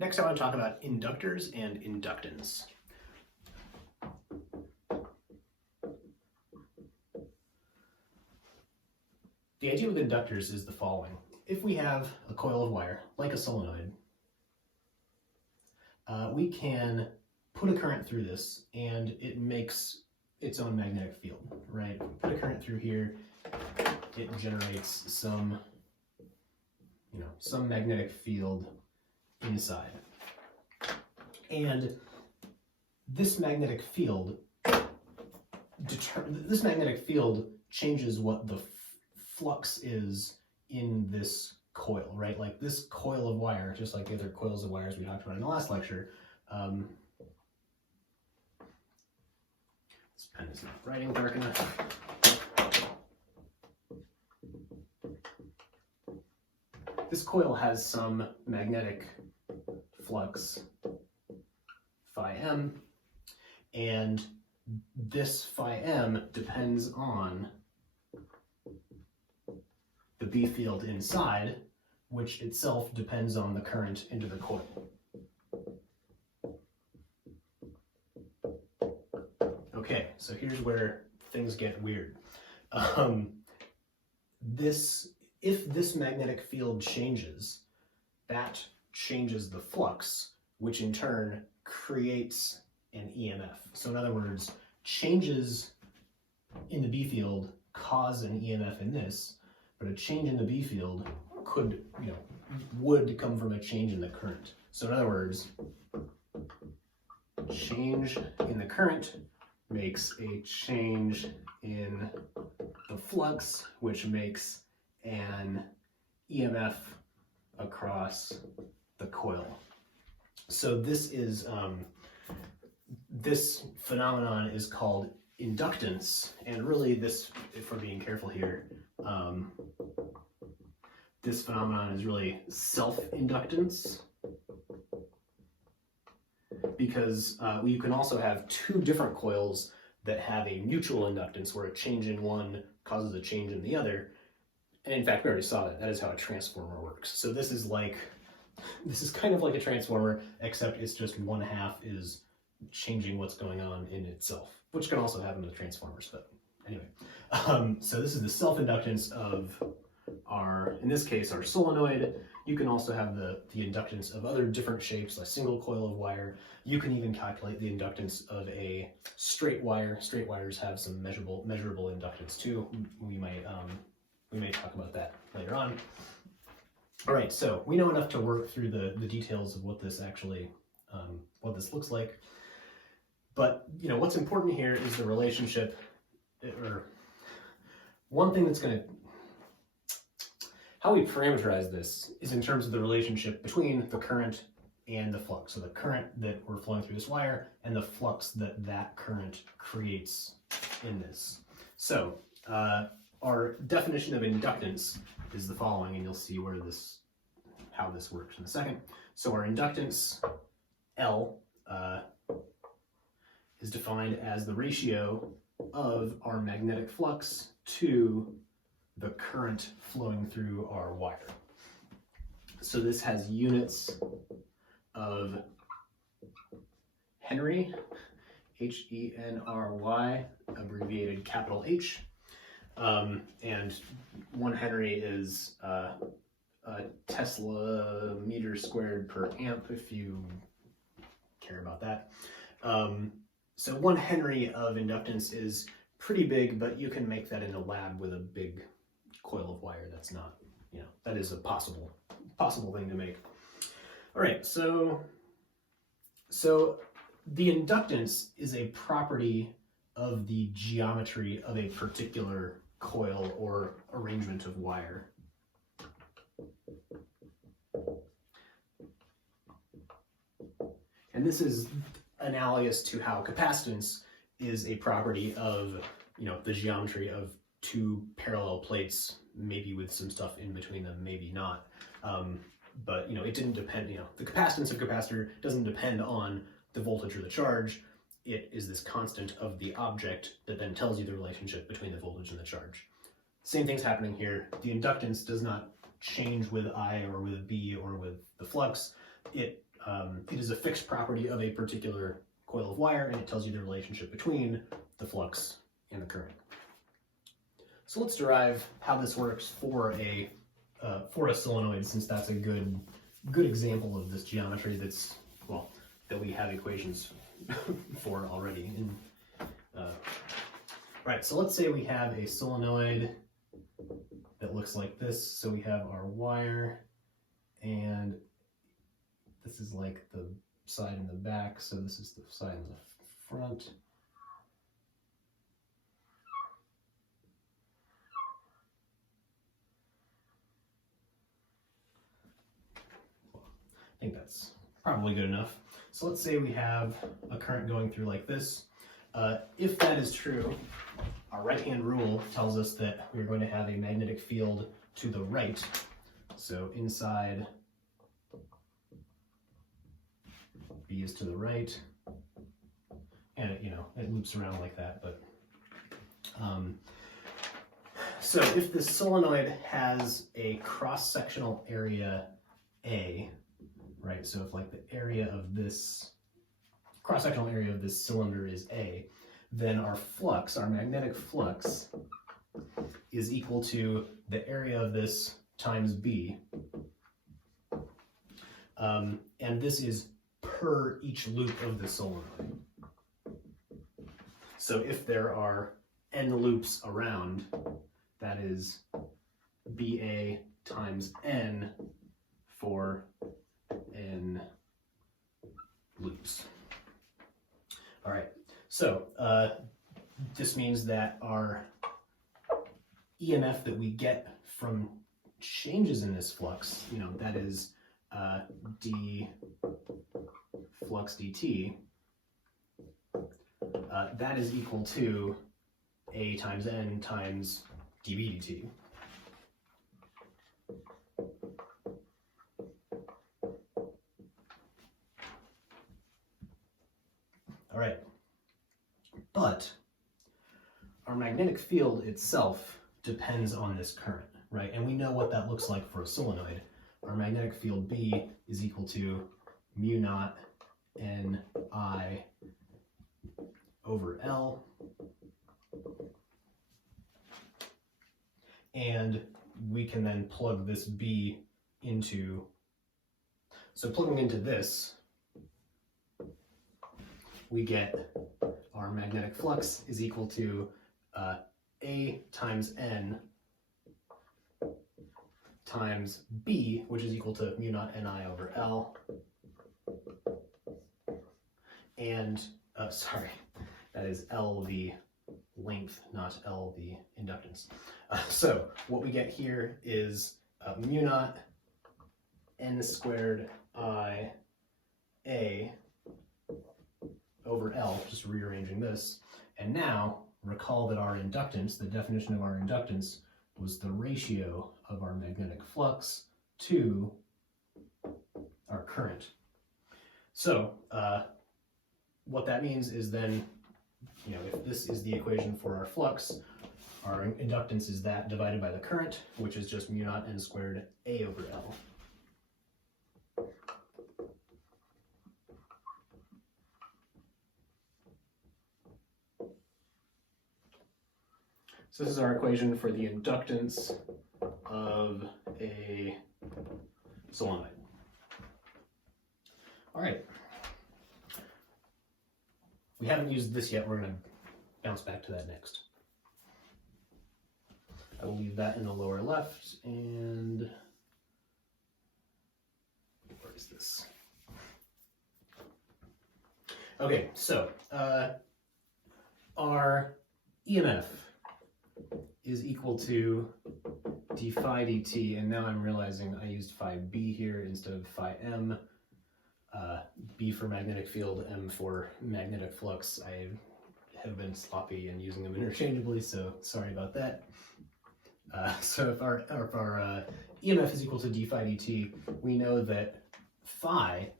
Next, I want to talk about inductors and inductance. The idea with inductors is the following. If we have a coil of wire, like a solenoid, we can put a current through this and it makes its own magnetic field, right? Put a current through here, it generates some magnetic field inside. And this magnetic field changes what the flux is in this coil, right? Like this coil of wire, just like the other coils of wires we talked about in the last lecture. This pen is not writing dark enough. This coil has some magnetic flux phi m, and this phi m depends on the B field inside, which itself depends on the current into the coil. Okay, so here's where things get weird. If this magnetic field changes, that changes the flux, which in turn creates an EMF. So in other words, changes in the B field cause an EMF in this, but a change in the B field would come from a change in the current. So in other words, change in the current makes a change in the flux, which makes an EMF across the coil. So this is this phenomenon is called inductance, and really this, if we're being careful here, this phenomenon is really self-inductance, because you can also have two different coils that have a mutual inductance where a change in one causes a change in the other. And in fact, we already saw that. That is how a transformer works. So this is kind of like a transformer, except it's just one half is changing what's going on in itself, which can also happen with transformers, but anyway. So this is the self-inductance of in this case, our solenoid. You can also have the inductance of other different shapes, like single coil of wire. You can even calculate the inductance of a straight wire. Straight wires have some measurable inductance too. We may talk about that later on. All right, so we know enough to work through the details of what this actually, what this looks like. But what's important here is the relationship, or one thing that's how we parameterize this is in terms of the relationship between the current and the flux. So the current that we're flowing through this wire and the flux that current creates in this. So our definition of inductance is the following, and you'll see how this works in a second. So our inductance, L, is defined as the ratio of our magnetic flux to the current flowing through our wire. So this has units of Henry, Henry, abbreviated capital H. And 1 Henry is a Tesla meter squared per amp, if you care about that. So 1 Henry of inductance is pretty big, but you can make that in a lab with a big coil of wire. That's not, that is a possible thing to make. All right, so the inductance is a property of the geometry of a particular coil or arrangement of wire. And this is analogous to how capacitance is a property of, the geometry of two parallel plates, maybe with some stuff in between them, maybe not. But, it didn't depend, the capacitance of a capacitor doesn't depend on the voltage or the charge. It is this constant of the object that then tells you the relationship between the voltage and the charge. Same thing's happening here. The inductance does not change with I or with B or with the flux. It It is a fixed property of a particular coil of wire, and it tells you the relationship between the flux and the current. So let's derive how this works for a solenoid, since that's a good example of this geometry that we have equations for already. Right, so let's say we have a solenoid that looks like this. So we have our wire, and this is like the side and the back, so this is the side and the front. I think that's probably good enough. So let's say we have a current going through like this. If that is true, our right-hand rule tells us that we're going to have a magnetic field to the right. So inside, B is to the right, and it loops around like that. But so if the solenoid has a cross-sectional area A, right? So if like the area of this cross-sectional area of this cylinder is A, then our flux, our magnetic flux, is equal to the area of this times B. And this is per each loop of the solenoid. So if there are n loops around, that is BA times n for n loops. All right, so this means that our EMF that we get from changes in this flux, that is d flux dt, that is equal to A times n times dB dt. All right, but our magnetic field itself depends on this current, right? And we know what that looks like for a solenoid. Our magnetic field B is equal to mu naught Ni over L. And we can then plug this B into, so plugging into this, we get our magnetic flux is equal to A times N times B, which is equal to mu naught Ni over L. And, sorry, that is L the length, not L the inductance. So what we get here is mu naught N squared I A over L, just rearranging this. And now recall that our inductance, the definition of our inductance, was the ratio of our magnetic flux to our current. So what that means is then, if this is the equation for our flux, our inductance is that divided by the current, which is just mu naught N squared A over L. So this is our equation for the inductance of a solenoid. All right. We haven't used this yet. We're going to bounce back to that next. I will leave that in the lower left, and where is this? Okay, so our EMF is equal to d phi dt, and now I'm realizing I used phi b here instead of phi m. B for magnetic field, M for magnetic flux. I have been sloppy and using them interchangeably, so sorry about that. So if our EMF is equal to d phi dt, we know that phi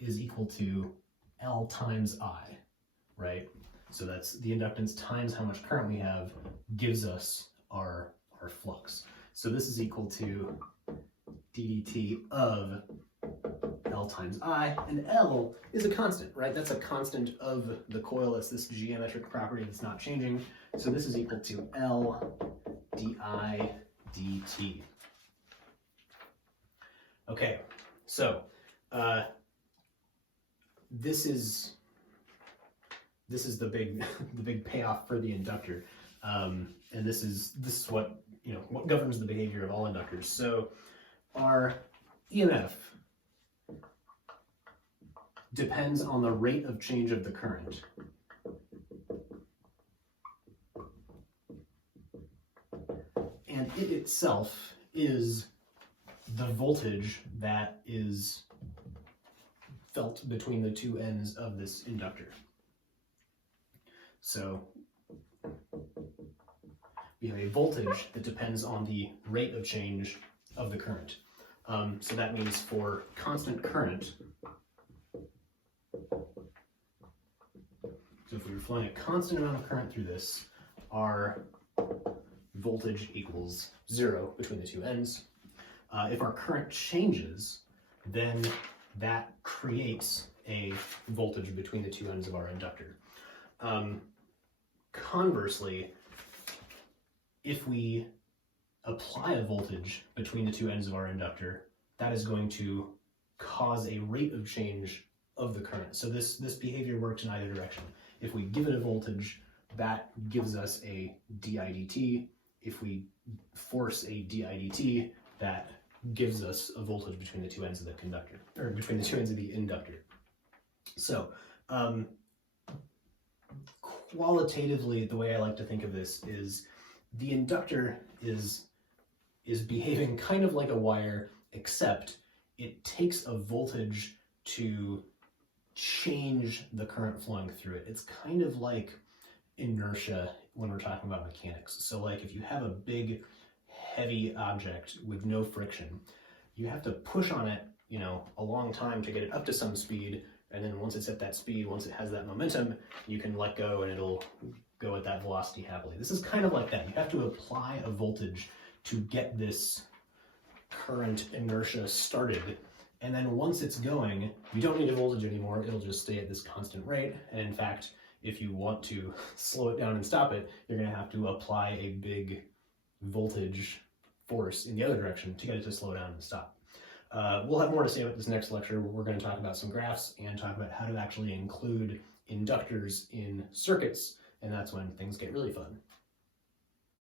is equal to L times I, right? So that's the inductance times how much current we have gives us our flux. So this is equal to ddt of L times I, and L is a constant, right? That's a constant of the coil. It's this geometric property that's not changing. So this is equal to L di dt. Okay, so this is the big payoff for the inductor, and this is what what governs the behavior of all inductors. So our EMF depends on the rate of change of the current. And it itself is the voltage that is felt between the two ends of this inductor. So we have a voltage that depends on the rate of change of the current. So that means for constant current, so if we were flowing a constant amount of current through this, our voltage equals 0 between the two ends. If our current changes, then that creates a voltage between the two ends of our inductor. Conversely, if we apply a voltage between the two ends of our inductor, that is going to cause a rate of change of the current. So this behavior works in either direction. If we give it a voltage, that gives us a di dt. If we force a di dt, that gives us a voltage between the two ends of the conductor, or between the two ends of the inductor. So qualitatively, the way I like to think of this is the inductor is behaving kind of like a wire, except it takes a voltage to change the current flowing through it. It's kind of like inertia when we're talking about mechanics. So like if you have a big heavy object with no friction, you have to push on it, a long time to get it up to some speed, and then once it's at that speed, once it has that momentum, you can let go and it'll go at that velocity happily. This is kind of like that. You have to apply a voltage to get this current inertia started, and then once it's going, you don't need a voltage anymore. It'll just stay at this constant rate, and in fact, if you want to slow it down and stop it, you're going to have to apply a big voltage force in the other direction to get it to slow down and stop. We'll have more to say about this next lecture. We're going to talk about some graphs and talk about how to actually include inductors in circuits, and that's when things get really fun.